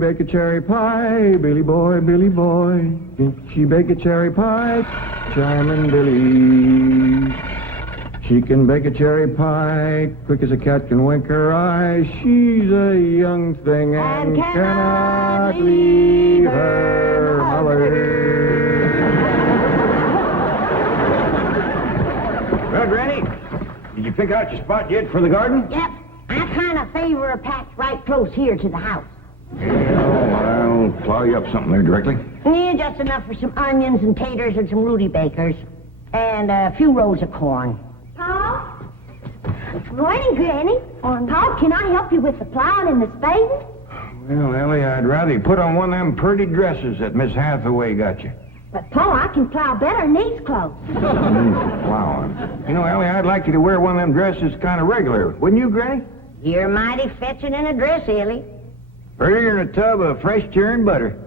bake a cherry pie? Billy boy, Billy boy. Can she bake a cherry pie? Charming Billy. She can bake a cherry pie, quick as a cat can wink her eye. She's a young thing and cannot leave her mother. Well, Granny, did you pick out your spot yet for the garden? Yep. I kind of favor a patch right close here to the house. Well, I'll plow you up something there directly. Yeah, just enough for some onions and taters and some rudibakers. And a few rows of corn. Paul? Morning, Granny. Paul, can I help you with the plowing and the spading? Well, Ellie, I'd rather you put on one of them pretty dresses that Miss Hathaway got you. But, Paul, I can plow better in these clothes. Plowing. You know, Ellie, I'd like you to wear one of them dresses kind of regular. Wouldn't you, Granny? You're mighty fetching in a dress, Ellie. Prettier than a tub of fresh churned butter.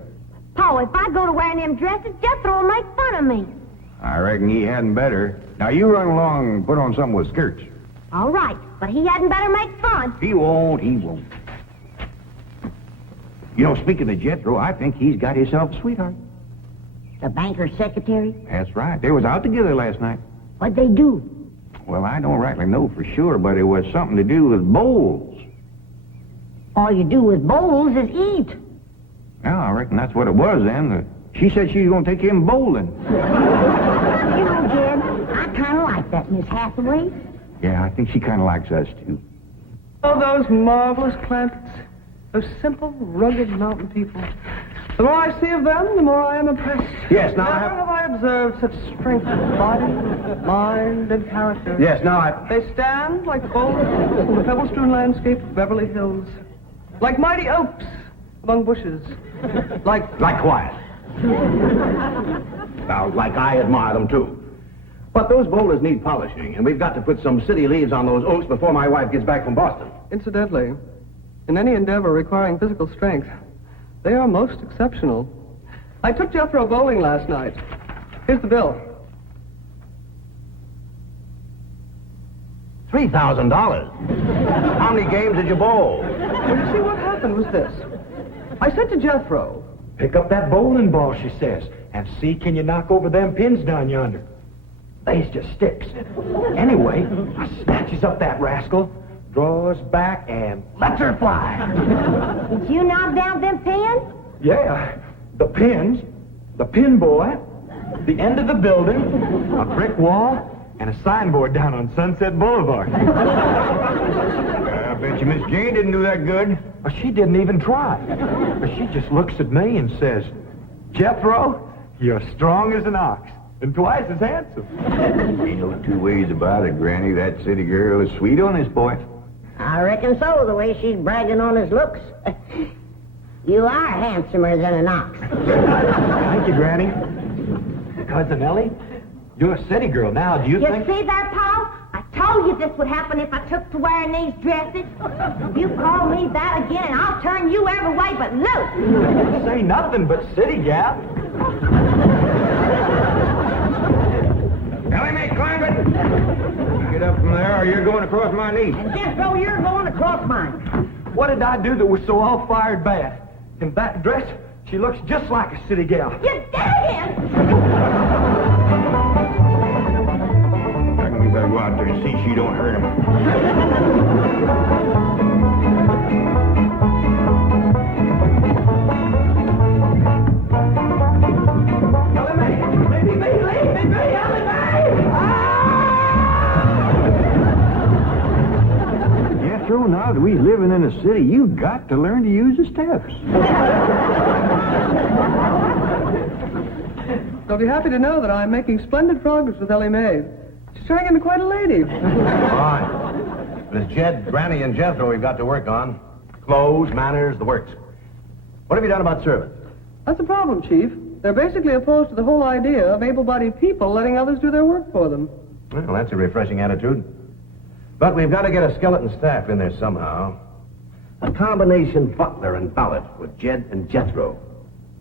Paul, if I go to wearing them dresses, Jethro will make fun of me. I reckon he hadn't better. Now, you run along and put on something with skirts. All right, but he hadn't better make fun. He won't. You know, speaking of Jethro, I think he's got himself a sweetheart. The banker's secretary? That's right. They was out together last night. What'd they do? Well, I don't rightly know for sure, but it was something to do with bowls. All you do with bowls is eat. Well, I reckon that's what it was then. She said she was going to take him bowling. You know, Jed, I kind of like that Miss Hathaway. Yeah, I think she kind of likes us, too. Oh, those marvelous Clampets. Those simple, rugged mountain people. The more I see of them, the more I am impressed. Yes, now Never have I observed such strength of body, mind, and character. Yes, now They stand like boulders in the pebble-strewn landscape of Beverly Hills. Like mighty oaks among bushes. Like quiet. Now, like I admire them, too. But those boulders need polishing, and we've got to put some city leaves on those oaks before my wife gets back from Boston. Incidentally, in any endeavor requiring physical strength, they are most exceptional. I took Jethro bowling last night. Here's the bill. $3,000. How many games did you bowl? Well, you see, what happened was this. I said to Jethro, Pick up that bowling ball, she says, and see can you knock over them pins down yonder. They's just sticks. Anyway, I snatches up that rascal, draws back, and lets her fly. Did you knock down them pins? Yeah, the pins, the pin boy, the end of the building, a brick wall, and a signboard down on Sunset Boulevard. I bet you Miss Jane didn't do that good. She didn't even try. She just looks at me and says, Jethro, you're strong as an ox and twice as handsome. Ain't no two ways about it, Granny. That city girl is sweet on this boy. I reckon so, the way she's bragging on his looks. You are handsomer than an ox. Thank you, Granny. Cousin Ellie, you're a city girl now. Do you think... You see that, Paul? I told you this would happen if I took to wearing these dresses. You call me that again, and I'll turn you every way but loose. Say nothing but city gal. Ellie, mate, climb it. Get up from there or you're going across my knee. And Jethro, you're going across mine. What did I do that was so all-fired bad? In that dress, she looks just like a city gal. You did it! I reckon we better go out there and see she don't hurt him. Jethro, now that we living in the city, you got to learn to use the steps. I'll be happy to know that I'm making splendid progress with Ellie Mae. She's turning into quite a lady. Fine. But it's Jed, Granny, and Jethro we've got to work on. Clothes, manners, the works. What have you done about servants? That's the problem, Chief. They're basically opposed to the whole idea of able-bodied people letting others do their work for them. Well, that's a refreshing attitude. But we've got to get a skeleton staff in there somehow. A combination butler and valet with Jed and Jethro.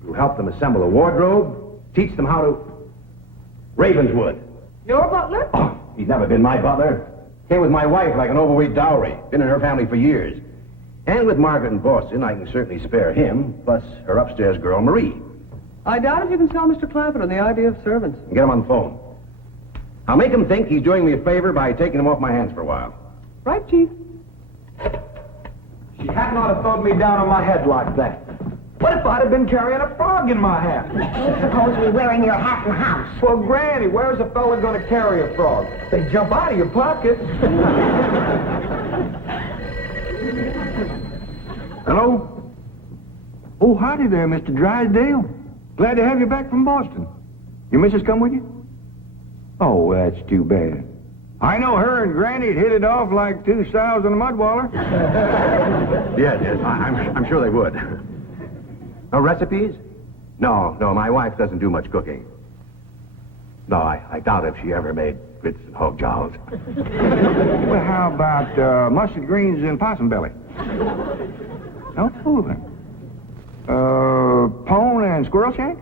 Who help them assemble a wardrobe, teach them how to... Ravenswood. Your butler? Oh, he's never been my butler. Came with my wife like an overweight dowry. Been in her family for years. And with Margaret in Boston, I can certainly spare him, plus her upstairs girl, Marie. I doubt if you can sell Mr. Clampett on the idea of servants. And get him on the phone. I'll make him think he's doing me a favor by taking him off my hands for a while. Right, Chief? She hadn't ought to throw me down on my head like that. What if I'd have been carrying a frog in my hat? You ain't supposed to be wearing your hat in the house. Well, Granny, where's a fella going to carry a frog? They jump out of your pocket. Hello? Oh, howdy there, Mr. Drysdale. Glad to have you back from Boston. Your missus come with you? Oh, that's too bad. I know her and Granny'd hit it off like two sows in a mud waller. Yes, I'm sure they would. No recipes? No, my wife doesn't do much cooking. No, I doubt if she ever made grits and hog jows. Well, how about mustard greens and possum belly? No? Ooh, then. Pone and squirrel shank?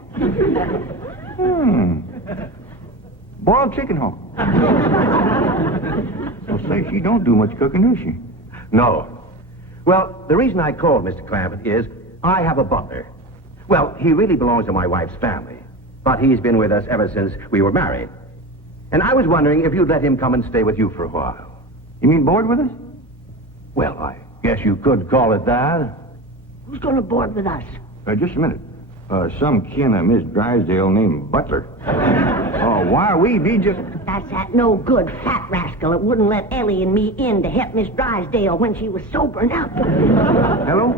Boiled chicken hog. Well, say, she don't do much cooking, does she? No. Well, the reason I called Mr. Clampett is I have a butler. Well, he really belongs to my wife's family, but he's been with us ever since we were married. And I was wondering if you'd let him come and stay with you for a while. You mean board with us? Well, I guess you could call it that. Who's going to board with us? Just a minute. Some kin of Miss Drysdale named Butler. Oh, why, we be just... That's that no good fat rascal that wouldn't let Ellie and me in to help Miss Drysdale when she was sobering up. Hello?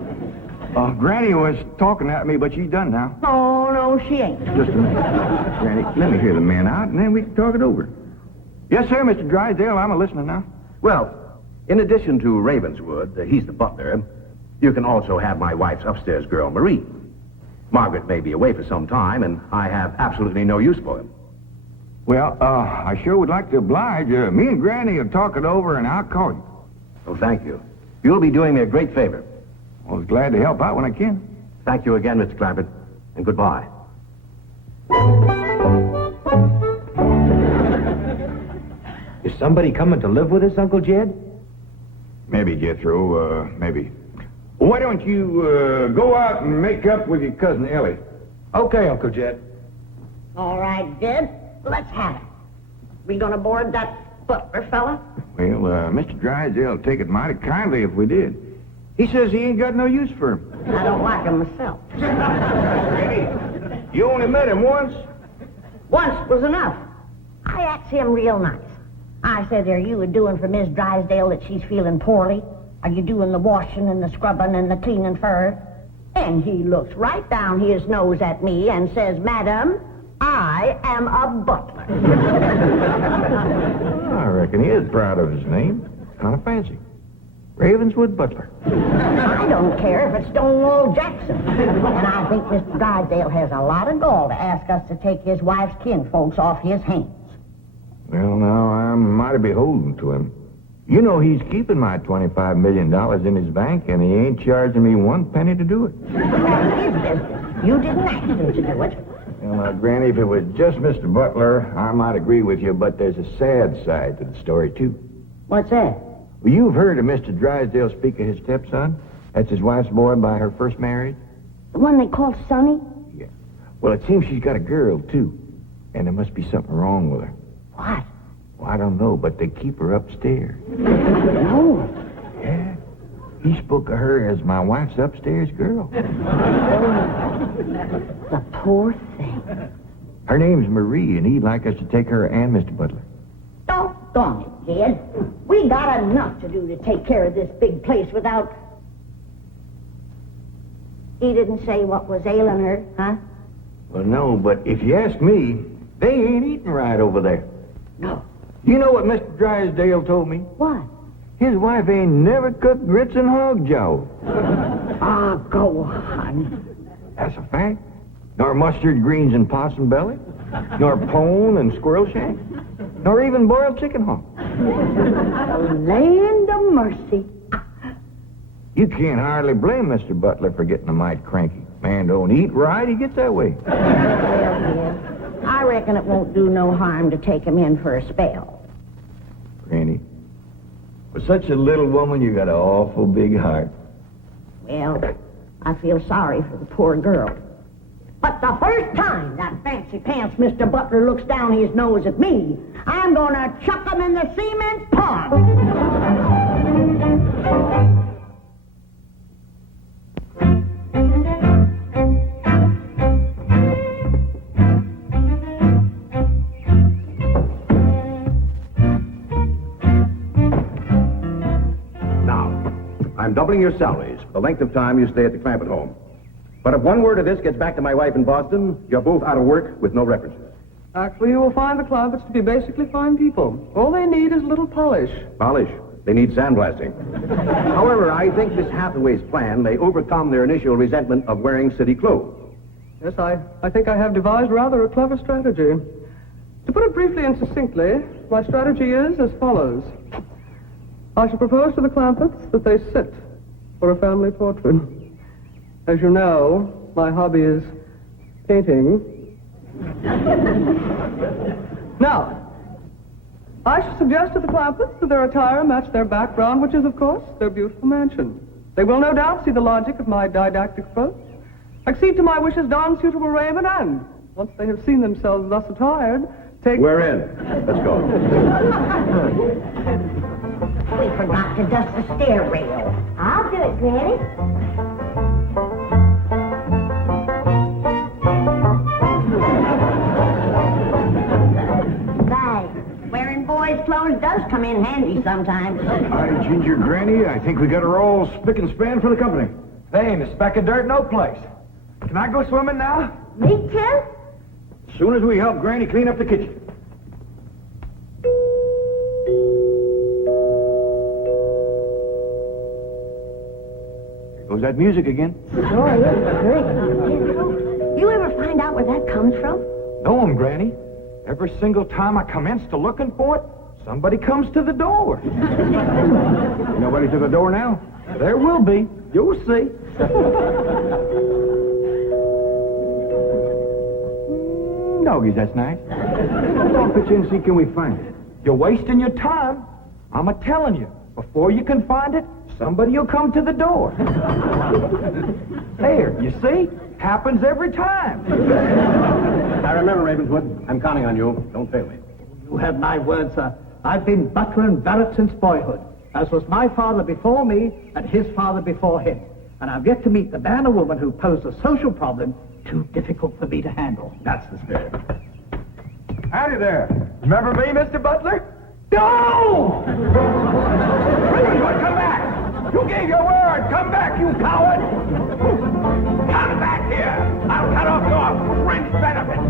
Granny was talking at me, but she's done now. Oh, no, she ain't. Just a minute. Granny, let me hear the man out, and then we can talk it over. Yes, sir, Mr. Drysdale. I'm a-listening now. Well, in addition to Ravenswood, he's the butler, you can also have my wife's upstairs girl, Marie. Margaret may be away for some time, and I have absolutely no use for him. Well, I sure would like to oblige. Me and Granny will talk it over, and I'll call you. Oh, thank you. You'll be doing me a great favor. I was glad to help out when I can. Thank you again, Mr. Clampett, and goodbye. Is somebody coming to live with us, Uncle Jed? Maybe, Jethro, maybe. Why don't you go out and make up with your cousin Ellie? Okay, Uncle Jed. All right, Jed, let's have it. We going to board that butler fella? Well, Mr. Drysdale will take it mighty kindly if we did. He says he ain't got no use for him. I don't like him myself. You only met him once? Once was enough. I asked him real nice. I said, are you doing for Miss Drysdale that she's feeling poorly? Are you doing the washing and the scrubbing and the cleaning for her? And he looks right down his nose at me and says, Madam, I am a butler. I reckon he is proud of his name. Kind of fancy. Ravenswood Butler. I don't care if it's Stonewall Jackson. And I think Mr. Drysdale has a lot of gall to ask us to take his wife's kinfolks off his hands. Well, now, I'm mighty beholden to him. You know he's keeping my $25 million in his bank, and he ain't charging me one penny to do it. That's his business. You didn't ask him to do it. Well, now, Granny, if it was just Mr. Butler, I might agree with you, but there's a sad side to the story, too. What's that? Well, you've heard of Mr. Drysdale speak of his stepson? That's his wife's boy by her first marriage? The one they call Sonny? Yeah. Well, it seems she's got a girl, too. And there must be something wrong with her. What? Well, I don't know, but they keep her upstairs. No. Yeah. He spoke of her as my wife's upstairs girl. The poor thing. Her name's Marie, and he'd like us to take her and Mr. Butler. Doggone it, Jed. We got enough to do to take care of this big place without... He didn't say what was ailing her, huh? Well, no, but if you ask me, they ain't eating right over there. No. You know what Mr. Drysdale told me? What? His wife ain't never cooked grits and hog jowl. Ah, go on. That's a fact. Nor mustard greens and possum belly. Nor pone and squirrel shank. Nor even boiled chicken hog. The land of mercy. You can't hardly blame Mr. Butler for getting a mite cranky. Man don't eat right, he gets that way. Well, Jed, I reckon it won't do no harm to take him in for a spell. Granny, for such a little woman, you got an awful big heart. Well, I feel sorry for the poor girl. But the first time that fancy pants Mr. Butler looks down his nose at me, I'm gonna chuck him in the cement pond. I'm doubling your salaries for the length of time you stay at the Clampett home. But if one word of this gets back to my wife in Boston, you're both out of work with no references. Actually, you will find the Clampetts to be basically fine people. All they need is a little polish. Polish? They need sandblasting. However, I think Miss Hathaway's plan may overcome their initial resentment of wearing city clothes. Yes, I think I have devised rather a clever strategy. To put it briefly and succinctly, my strategy is as follows. I shall propose to the Clampetts that they sit for a family portrait. As you know, my hobby is painting. Now, I shall suggest to the Clampetts that their attire match their background, which is, of course, their beautiful mansion. They will no doubt see the logic of my didactic approach, accede to my wishes, don suitable raiment, and, once they have seen themselves thus attired, take... We're in. Let's go. We forgot to dust the stair rail. I'll do it, Granny. Wearing boys' clothes does come in handy sometimes. Hi, Ginger Granny. I think we got her all spick and span for the company. They ain't a speck of dirt, no place. Can I go swimming now? Me too? As soon as we help Granny clean up the kitchen. There goes that music again. Sure is. Great. You ever find out where that comes from? Know 'em, Granny. Every single time I commence to looking for it, somebody comes to the door. Nobody to the door now? There will be. You'll see. Doggies, that's nice. I'll pitch in and see can we find it. You're wasting your time. I'm a-telling you. Before you can find it, somebody will come to the door. There, you see? Happens every time. Now remember, Ravenswood, I'm counting on you. Don't fail me. You have my word, sir. I've been butler and valet since boyhood, as was my father before me and his father before him. And I've yet to meet the man or woman who posed a social problem too difficult for me to handle. That's the spirit. Howdy there. Remember me, Mr. Butler? No! Ravenswood, come back! You gave your word! Come back, you coward! Come back here! I'll cut off your fringe benefits!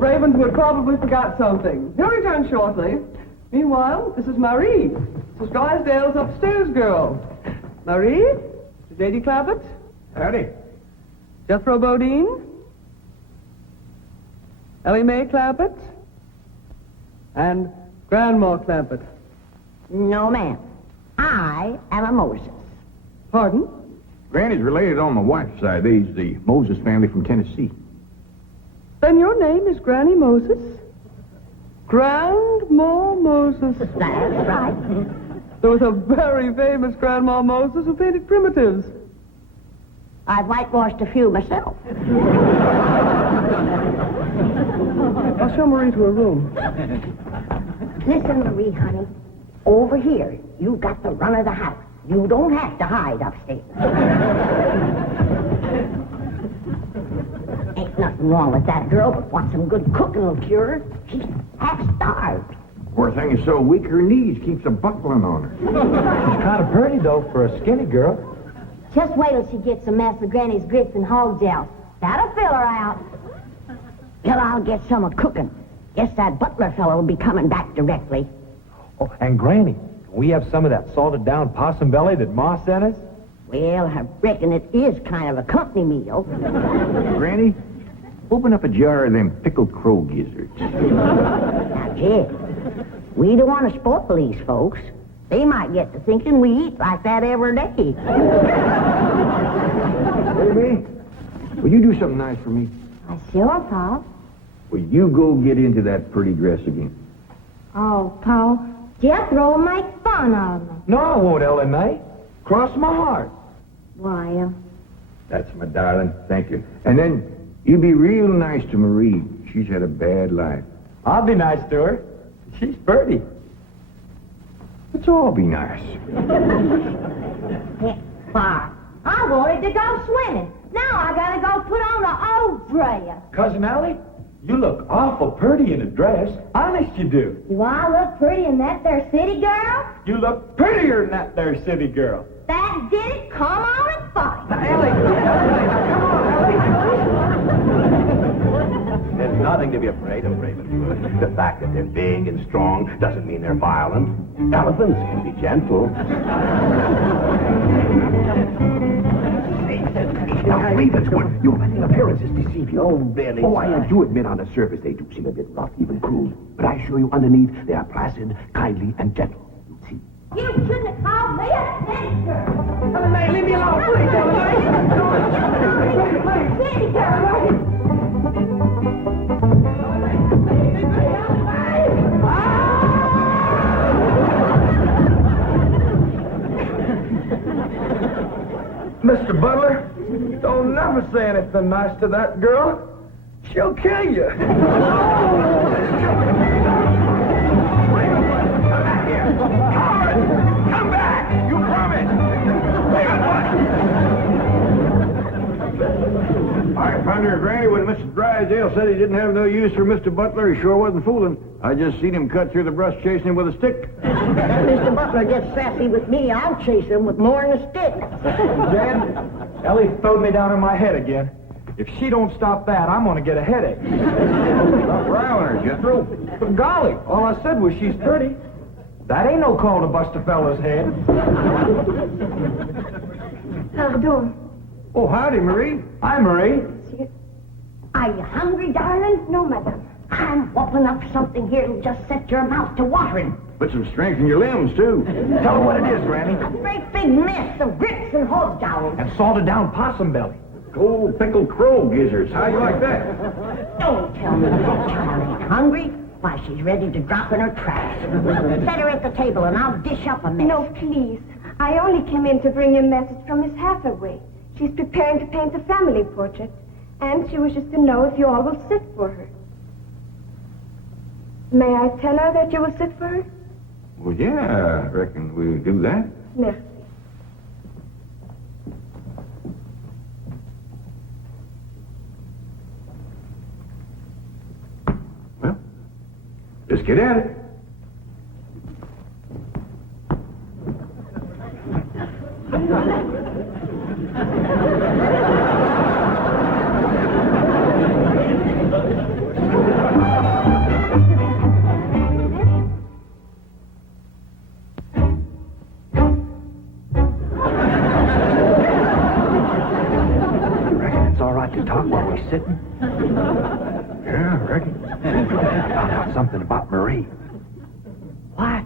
Ravenswood probably forgot something. He'll return shortly. Meanwhile, this is Marie. This is Drysdale's upstairs girl. Marie? Lady Clampett? Howdy. Jethro Bodine? Ellie Mae Clampett? And Grandma Clampett. No, ma'am. I am a Moses. Pardon? Granny's related on my wife's side. They's the Moses family from Tennessee. Then your name is Granny Moses? Grandma Moses. That's right. There was a very famous Grandma Moses who painted primitives. I've whitewashed a few myself. I'll show Marie to her room. Listen, Marie, honey. Over here, you got the run of the house. You don't have to hide upstairs. Ain't nothing wrong with that girl, but what some good cooking will cure her. She's half starved. Poor thing is so weak her knees keeps a buckling on her. She's kind of pretty, though, for a skinny girl. Just wait till she gets a mess of Granny's grits and hog gels. That'll fill her out. Well, I'll get some of cooking. Guess that butler fellow will be coming back directly. Oh, and Granny, can we have some of that salted down possum belly that Ma sent us? Well, I reckon it is kind of a company meal. Granny, open up a jar of them pickled crow gizzards. Now, Jed, we don't want to spoil these folks. They might get to thinking we eat like that every day. Baby, will you do something nice for me? Sure, Pa. Will you go get into that pretty dress again? Oh, Pa, Jethro will make fun of me. No, I won't, Ellen May. Cross my heart. Why, That's my darling. Thank you. And then you be real nice to Marie. She's had a bad life. I'll be nice to her. She's pretty. Let's all be nice. heck, Bart, I wanted to go swimming. Now I gotta go put on an old dress. Cousin Allie, you look awful pretty in a dress. Honest you do. Do I look pretty in that there city girl? You look prettier than that there city girl. That did it. Come on and fight. There's nothing to be afraid of, Ravenwood. The fact that they're big and strong doesn't mean they're violent. Elephants can be gentle. Now, Ravenswood, your appearances deceive you. Oh, really? Oh, I do admit on the surface they do seem a bit rough, even cruel. But I assure you underneath they are placid, kindly, and gentle. You'll see. You shouldn't have called me a city girl. Ellen May, leave me alone, please, City girl. Mr. Butler, don't never say anything nice to that girl. She'll kill you. Come back here. Coward! Come back! You promised! I pondered, Granny, when Mr. Drysdale said he didn't have no use for Mr. Butler, he sure wasn't fooling. I just seen him cut through the brush chasing him with a stick. Mr. Butler gets sassy with me, I'll chase him with more than a stick. Jen, Ellie throwed me down on my head again. If she don't stop that, I'm going to get a headache. Stop riling her, Jethro. But golly, all I said was she's pretty. That ain't no call to bust a fella's head. How's it doing? Oh, howdy, Marie. Hi, Marie. Are you hungry, darling? No, madam. I'm whopping up something here that'll just set your mouth to watering. Put some strength in your limbs, too. Tell her what it is, Granny. A great big mess of grits and hog jowls. And salted down possum belly. Cold pickled crow gizzards. How you like that? Don't tell me that child ain't hungry. Why, she's ready to drop in her tracks. Set her at the table and I'll dish up a mess. No, please. I only came in to bring you a message from Miss Hathaway. She's preparing to paint the family portrait, and she wishes to know if you all will sit for her. May I tell her that you will sit for her? Well, yeah, I reckon we'll do that. Merci. Well, let's get at it. It's all right to talk while we're sitting. Yeah, I reckon. I found out something about Marie. What?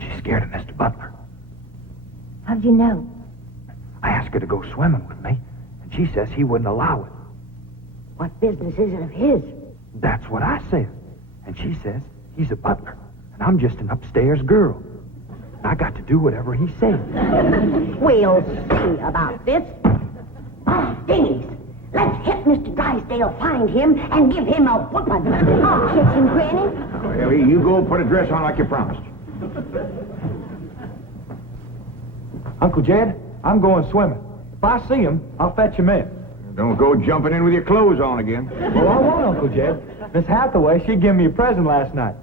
She's scared of Mr. Butler. How'd you know? I asked her to go swimming with me, and she says he wouldn't allow it. What business is it of his? That's what I said. And she says he's a butler, and I'm just an upstairs girl. And I got to do whatever he says. We'll see about this. Oh, dingies. Let's hit Mr. Drysdale, find him, and give him a whooping. I'll catch him, Granny. Ellie, you go put a dress on like you promised. Uncle Jed, I'm going swimming. If I see him, I'll fetch him in. Don't go jumping in with your clothes on again. Well, I won't, Uncle Jed. Miss Hathaway, she gave me a present last night.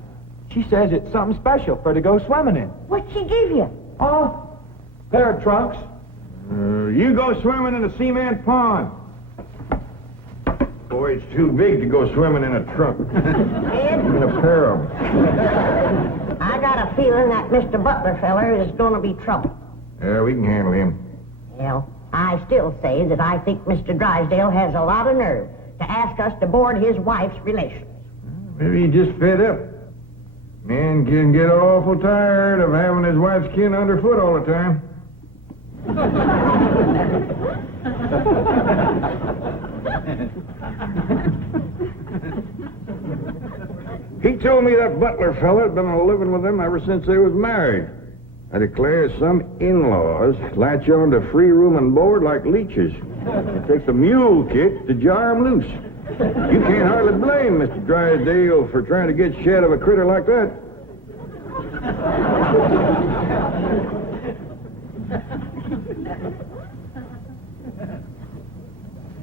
She says it's something special for her to go swimming in. What'd she give you? Oh, pair of trunks. You go swimming in a cement pond. Boy, it's too big to go swimming in a trunk. In a pair of them. I got a feeling that Mr. Butler feller is going to be trouble. Yeah, we can handle him. Well, I still say that I think Mr. Drysdale has a lot of nerve to ask us to board his wife's relations. Maybe he's just fed up. Man can get awful tired of having his wife's kin underfoot all the time. He told me that Butler fella had been living with them ever since they was married. I declare some in-laws latch on to free room and board like leeches. It takes a mule kick to jar 'em loose. You can't hardly blame Mr. Drysdale for trying to get shed of a critter like that.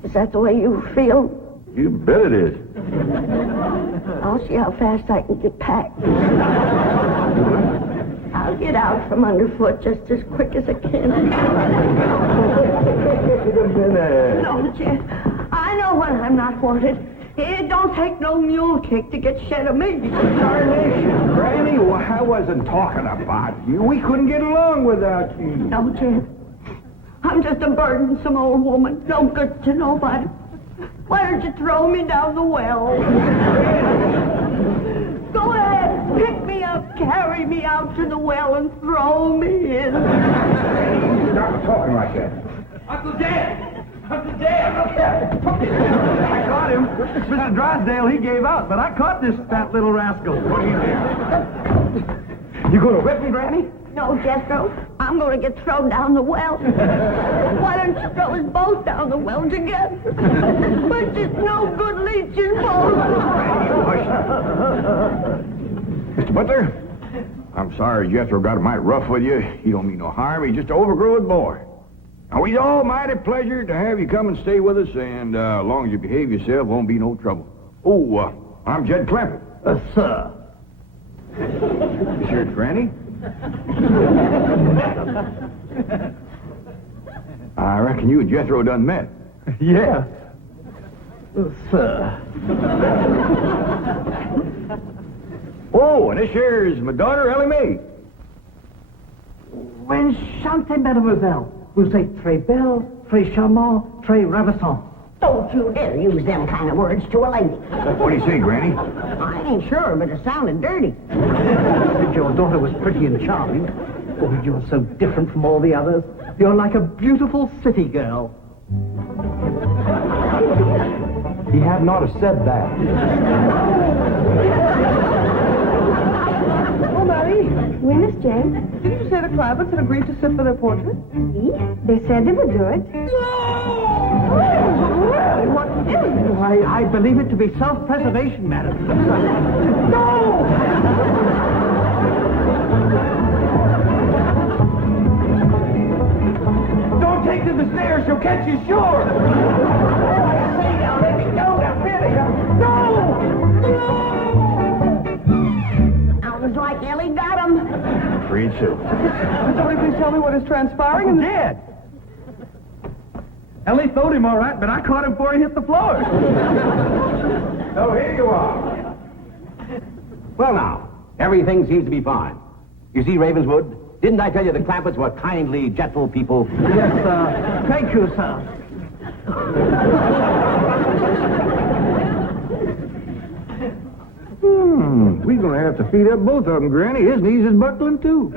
Is that the way you feel? You bet it is. I'll see how fast I can get packed. I'll get out from underfoot just as quick as I can. No, Jeff. I know when I'm not wanted. It don't take no mule kick to get shed of me. Darnation, Granny, well, I wasn't talking about you. We couldn't get along without you. No, Jeff. I'm just a burdensome old woman, no good to nobody. Why don't you throw me down the well? Go ahead, pick me up, carry me out to the well, and throw me in. Stop talking like that. Uncle Dan! Uncle Dan! I caught him. Mr. Drysdale, he gave out, but I caught this fat little rascal. What do you mean? You gonna whip him, Granny? No, Jethro, I'm going to get thrown down the well. Why don't you throw us both down the well together? We're just no good leeches, both. Mr. Butler, I'm sorry Jethro got mighty rough with you. He don't mean no harm. He's just an overgrown boy. Now, we's all mighty pleasure to have you come and stay with us, and as long as you behave yourself, won't be no trouble. Oh, I'm Jed Clampett. Sir. This here's Granny. I reckon you and Jethro done met. Yeah. Sir. Oh, and this here's my daughter, Ellie Mae. Enchantée, mademoiselle. Vous êtes très belle, très charmant, très ravissant. Don't you dare use them kind of words to a lady. What do you say, Granny? I ain't sure, but it sounded dirty. Your daughter was pretty and charming. Oh, you're so different from all the others. You're like a beautiful city girl. He had not have said that. Oh, Mary, Oui, Miss Jane. didn't you say the Clampetts had agreed to sit for their portrait? Oui, they said they would do it. What is it? I believe it to be self-preservation, madam. Don't take to the stairs, she'll catch you sure. Say now, let me go now, really. No! Sounds like Ellie got him. Afraid so. Could somebody please tell me what is transpiring? Uncle Dad! Ellie throwed him all right, but I caught him before he hit the floor. So here you are. Well, now, everything seems to be fine. You see, Ravenswood, didn't I tell you the Clampetts were kindly, gentle people? Yes, sir. Thank you, sir. We're gonna have to feed up both of them, Granny. His knees is buckling, too.